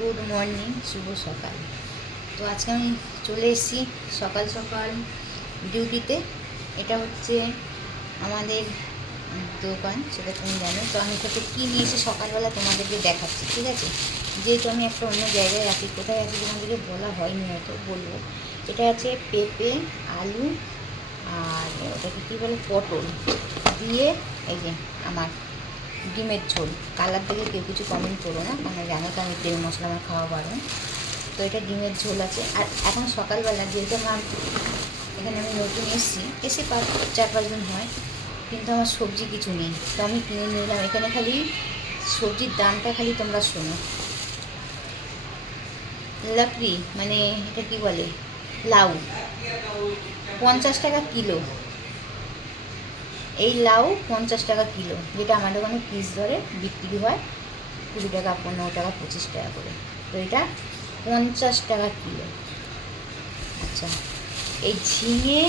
Good morning, শুভ সকাল। তো আজকে আমি চলে এসেছি সকাল সকাল ডিউটিতে। এটা হচ্ছে আমাদের দোকান, সেটা তুমি জানো। তো আমি সাথে কী নিয়েছি সকালবেলা তোমাদেরকে দেখাচ্ছি, ঠিক আছে? যেহেতু আমি একটা অন্য জায়গায় আছি, কোথায় আছি তোমাদেরকে বলা হয়নি, হয়তো বলবো। এটা আছে পেঁপে, আলু, আর ওটাকে কী বলে, পটল দিয়ে এই যে আমার ডিমের ঝোল। কালার দেখে কেউ কিছু কমেন্ট করো না, কারণ জানো তো আমি তেল মশলা আমার খাওয়া বারণ। তো এটা ডিমের ঝোল আছে। আর এখন সকালবেলা যেহেতু আমার এখানে আমি নতুন এসে 4-5 দিন হয়, কিন্তু আমার সবজি কিছু নেই। তো আমি কিনে নিলাম। এখানে খালি সবজির দামটা খালি তোমরা শোনো। লাকড়ি মানে এটা কি বলে, লাউ, 50 টাকা কিলো। এই লাউ 50 টাকা কিলো, যেটা আমাদের ওখানে পিস ধরে বিক্রি হয় 20 টাকা, 15 টাকা, 25 টাকা করে। তো এটা 50 টাকা কিলো। আচ্ছা, এই ঝিঙে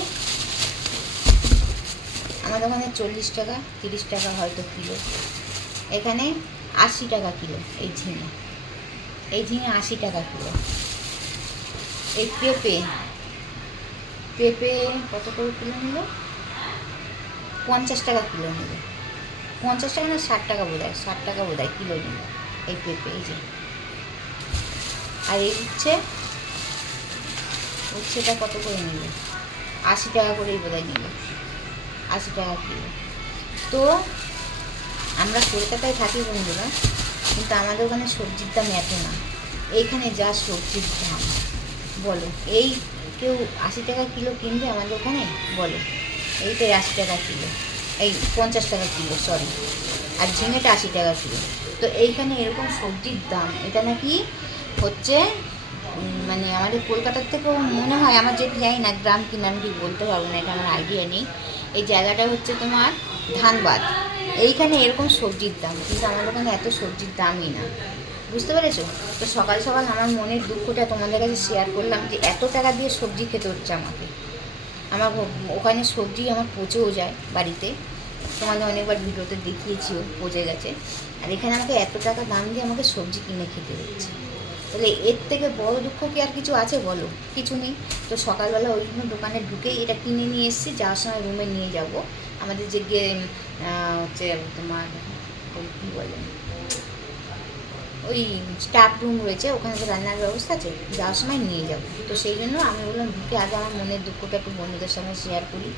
আমাদের ওখানে 40 টাকা, 30 টাকা হয়তো কিলো। এখানে 80 টাকা কিলো এই ঝিঙে। 80 টাকা কিলো। এই পেঁপে পেঁপে কত করে কিলো নিল? 50 টাকা কিলো নিল। 50 টাকা না 60 টাকা বোধ হয়, 60 টাকা বোধ হয় কিলো নিল এই পেঁপে। এই যে, আর এই উচ্ছেটা কত করে নিল? 80 টাকা করেই বোধ হয় নিল, 80 টাকা কিলো। তো আমরা কলকাতায় থাকি বন্ধুরা, কিন্তু আমাদের ওখানে সবজির দাম এত না। এইখানে যা সবজির দাম বলো, এই কেউ 80 টাকা কিলো কিনবে আমাদের ওখানে? বলো, এইটাই 80 টাকা কিলো, এই 50 টাকা কিলো, সরি। আর ঝিঙেটা 80 টাকা কিলো। তো এইখানে এরকম সবজির দাম, এটা নাকি হচ্ছে মানে আমাদের কলকাতার থেকেও মনে হয়, আমার যেটা জানি না, গ্রাম কিনা আমি ঠিক বলতে পারবো না, এটা আমার আইডিয়া নেই। এই জায়গাটা হচ্ছে তোমার ধানবাদ। এইখানে এরকম সবজির দাম, কিন্তু আমাদের ওখানে এত সবজির দামই না, বুঝতে পেরেছো? তো সকাল সকাল আমার মনের দুঃখটা তোমাদের কাছে শেয়ার করলাম, যে এত টাকা দিয়ে সবজি খেতে হচ্ছে আমাকে। আমার ওখানে সবজি আমার পচেও যায় বাড়িতে, তোমাদের অনেকবার ভিডিওতে দেখিয়েছিও, পচে গেছে। আর এখানে আমাকে এত টাকা দাম দিয়ে আমাকে সবজি কিনে খেতে হচ্ছে। তাহলে এর থেকে বড় দুঃখ কি আর কিছু আছে বলো? কিছু নেই। তো সকালবেলা ওই জন্য দোকানে ঢুকেই এটা কিনে নিয়ে এসেছি, যাওয়ার সময় রুমে নিয়ে যাব। আমাদের যে হচ্ছে তোমার ওই কী বলে, ওই স্টাফ রুম রয়েছে, ওখানে তো রান্নার ব্যবস্থা আছে, যাওয়ার সময় নিয়ে যাব। তো সেই জন্য আমি বললাম ঢুকে আগে আমার মনের দুঃখটা একটু বন্ধুদের সঙ্গে শেয়ার করি।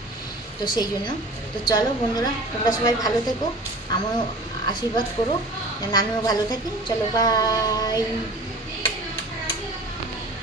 তো সেই জন্য, তো চলো বন্ধুরা, তোমরা সবাই ভালো থেকো, আমিও আশীর্বাদ করো যেন আমিও ভালো থাকি। চলো, বাই।